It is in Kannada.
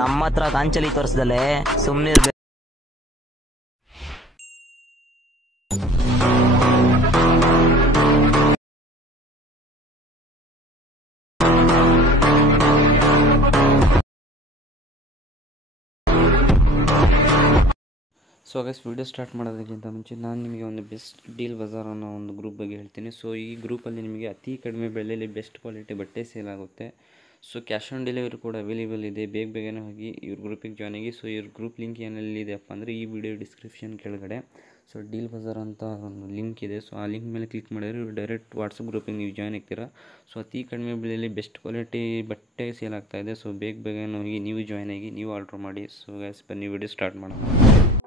ನಮ್ಮ ಹತ್ರ ಕಾಂಚಲಿ ತೋರಿಸ್ದಲೆ ಸುಮ್ಮನೆ ಇರ್ಬೇಕು. ಸೊ ಗೈಸ್, ವಿಡಿಯೋ ಸ್ಟಾರ್ಟ್ ಮಾಡೋದಕ್ಕಿಂತ ಮುಂಚೆ ನಾನು ನಿಮಗೆ ಒಂದು ಬೆಸ್ಟ್ ಡೀಲ್ ಬಜಾರ್ ಅನ್ನೋ ಒಂದು ಗ್ರೂಪ್ ಬಗ್ಗೆ ಹೇಳ್ತೀನಿ. ಸೊ ಈ ಗ್ರೂಪಲ್ಲಿ ನಿಮಗೆ ಅತಿ ಕಡಿಮೆ ಬೆಲೆಯಲ್ಲಿ ಬೆಸ್ಟ್ ಕ್ವಾಲಿಟಿ ಬಟ್ಟೆ ಸೇಲ್ ಆಗುತ್ತೆ. ಸೊ ಕ್ಯಾಶ್ ಆನ್ ಡೆಲಿವರಿ ಕೂಡ ಅವೈಲೇಬಲ್ ಇದೆ. ಬೇಗನೆ ಹೋಗಿ ಇವ್ರ ಗ್ರೂಪಿಗೆ ಜಾಯ್ನ್ ಆಗಿ. ಸೊ ಇವ್ರ ಗ್ರೂಪ್ ಲಿಂಕ್ ಏನೆಲ್ಲಿದೆಯಪ್ಪ ಅಂದರೆ ಈ ವಿಡಿಯೋ ಡಿಸ್ಕ್ರಿಪ್ಷನ್ ಕೆಳಗಡೆ ಸೊ ಡೀಲ್ ಬಜಾರ್ ಅಂತ ಒಂದು ಲಿಂಕ್ ಇದೆ. ಸೊ ಆ ಲಿಂಕ್ ಮೇಲೆ ಕ್ಲಿಕ್ ಮಾಡಿದ್ರೆ ಡೈರೆಕ್ಟ್ ವಾಟ್ಸಪ್ ಗ್ರೂಪಿಗೆ ನೀವು ಜಾಯ್ನ್ ಆಗ್ತೀರಾ. ಸೊ ಅತಿ ಕಡಿಮೆ ಬೆಲೆಯಲ್ಲಿ ಬೆಸ್ಟ್ ಕ್ವಾಲಿಟಿ ಬಟ್ಟೆ ಸೇಲ್ ಆಗ್ತಾಯಿದೆ. ಸೊ ಬೇಗನೆ ಹೋಗಿ ನೀವು ಜಾಯ್ನ್ ಆಗಿ ನೀವು ಆರ್ಡ್ರ್ ಮಾಡಿ. ಸೊ ಗೈಸ್, ಬನ್ನಿ ವಿಡಿಯೋ ಸ್ಟಾರ್ಟ್ ಮಾಡೋಣ.